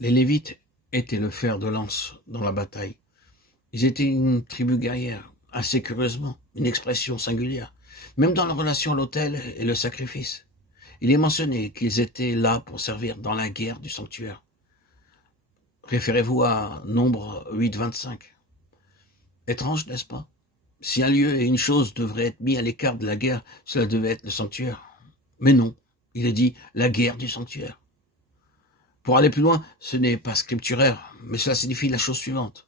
Les Lévites étaient le fer de lance dans la bataille. Ils étaient une tribu guerrière, assez curieusement, une expression singulière, même dans leur relation à l'autel et le sacrifice. Il est mentionné qu'ils étaient là pour servir dans la guerre du sanctuaire. Référez-vous à Nombre 8, 25. Étrange, n'est-ce pas? Si un lieu et une chose devraient être mis à l'écart de la guerre, cela devait être le sanctuaire. Mais non, il est dit la guerre du sanctuaire. Pour aller plus loin, ce n'est pas scripturaire, mais cela signifie la chose suivante.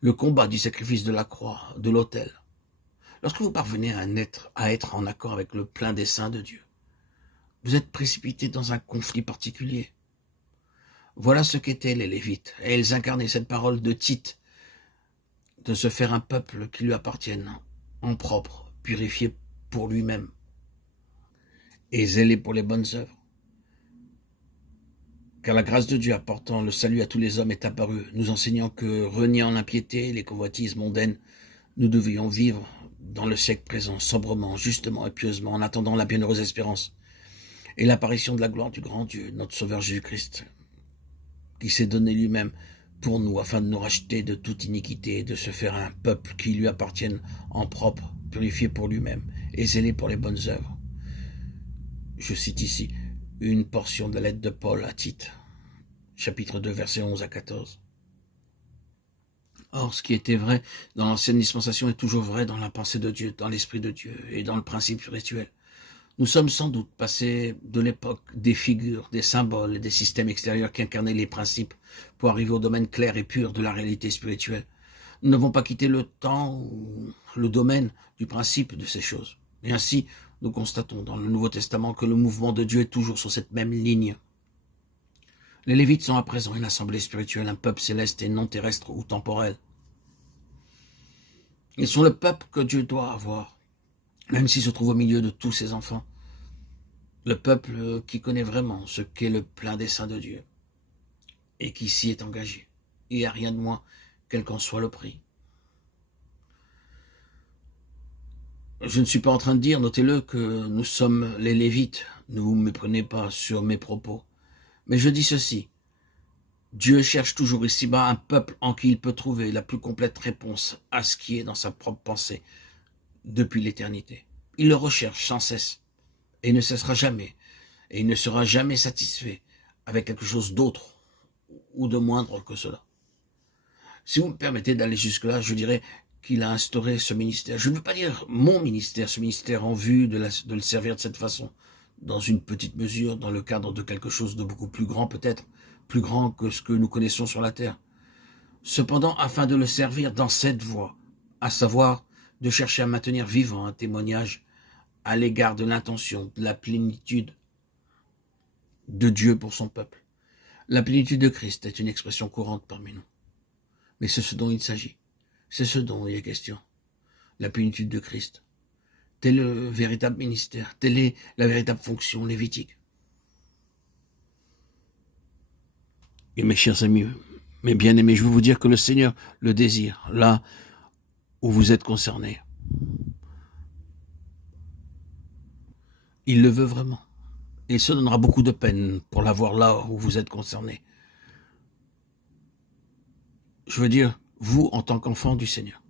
Le combat du sacrifice de la croix, de l'autel. Lorsque vous parvenez à être en accord avec le plein dessein de Dieu, vous êtes précipité dans un conflit particulier. Voilà ce qu'étaient les Lévites, et ils incarnaient cette parole de Tite, de se faire un peuple qui lui appartienne, en propre, purifié pour lui-même, et zélé pour les bonnes œuvres. Car la grâce de Dieu apportant le salut à tous les hommes est apparue, nous enseignant que, reniant l'impiété et les convoitises mondaines, nous devions vivre dans le siècle présent, sobrement, justement et pieusement, en attendant la bienheureuse espérance et l'apparition de la gloire du grand Dieu, notre Sauveur Jésus-Christ, qui s'est donné lui-même pour nous, afin de nous racheter de toute iniquité et de se faire un peuple qui lui appartienne en propre, purifié pour lui-même et zélé pour les bonnes œuvres. Je cite ici une portion de la lettre de Paul à Tite, chapitre 2, versets 11 à 14. Or, ce qui était vrai dans l'ancienne dispensation est toujours vrai dans la pensée de Dieu, dans l'esprit de Dieu et dans le principe spirituel. Nous sommes sans doute passés de l'époque des figures, des symboles et des systèmes extérieurs qui incarnaient les principes pour arriver au domaine clair et pur de la réalité spirituelle. Nous n'avons pas quitté le temps ou le domaine du principe de ces choses. Et ainsi, nous constatons dans le Nouveau Testament que le mouvement de Dieu est toujours sur cette même ligne. Les Lévites sont à présent une assemblée spirituelle, un peuple céleste et non terrestre ou temporel. Ils sont le peuple que Dieu doit avoir, même s'il se trouve au milieu de tous ses enfants. Le peuple qui connaît vraiment ce qu'est le plein dessein de Dieu et qui s'y est engagé. Il n'y a rien de moins, quel qu'en soit le prix. Je ne suis pas en train de dire, notez-le, que nous sommes les Lévites. Ne vous méprenez pas sur mes propos. Mais je dis ceci. Dieu cherche toujours ici-bas un peuple en qui il peut trouver la plus complète réponse à ce qui est dans sa propre pensée depuis l'éternité. Il le recherche sans cesse et ne cessera jamais, et il ne sera jamais satisfait avec quelque chose d'autre ou de moindre que cela. Si vous me permettez d'aller jusque-là, je dirais qu'il a instauré ce ministère. Je ne veux pas dire mon ministère, ce ministère en vue de le servir de cette façon, dans une petite mesure, dans le cadre de quelque chose de beaucoup plus grand peut-être, plus grand que ce que nous connaissons sur la terre. Cependant, afin de le servir dans cette voie, à savoir de chercher à maintenir vivant un témoignage à l'égard de l'intention, de la plénitude de Dieu pour son peuple. La plénitude de Christ est une expression courante parmi nous. Mais c'est ce dont il s'agit. C'est ce dont il est question. La plénitude de Christ. Tel est le véritable ministère. Telle est la véritable fonction lévitique. Et mes chers amis, mes bien-aimés, je veux vous dire que le Seigneur le désire, là où vous êtes concernés. Il le veut vraiment. Et il se donnera beaucoup de peine pour l'avoir là où vous êtes concernés. Je veux dire, vous en tant qu'enfant du Seigneur.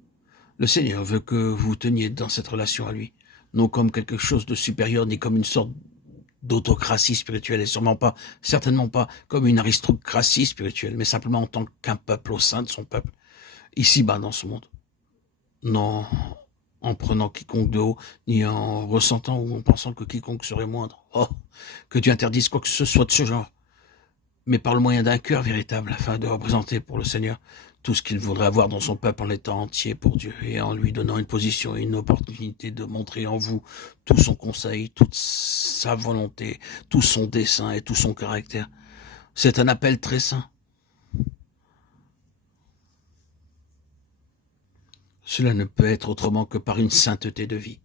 Le Seigneur veut que vous teniez dans cette relation à lui, non comme quelque chose de supérieur, ni comme une sorte d'autocratie spirituelle, et certainement pas comme une aristocratie spirituelle, mais simplement en tant qu'un peuple au sein de son peuple, ici-bas dans ce monde. Non en prenant quiconque de haut, ni en ressentant ou en pensant que quiconque serait moindre. Oh, que Dieu interdise quoi que ce soit de ce genre, mais par le moyen d'un cœur véritable, afin de représenter pour le Seigneur tout ce qu'il voudrait avoir dans son peuple en étant entier pour Dieu et en lui donnant une position et une opportunité de montrer en vous tout son conseil, toute sa volonté, tout son dessein et tout son caractère. C'est un appel très saint. Cela ne peut être autrement que par une sainteté de vie.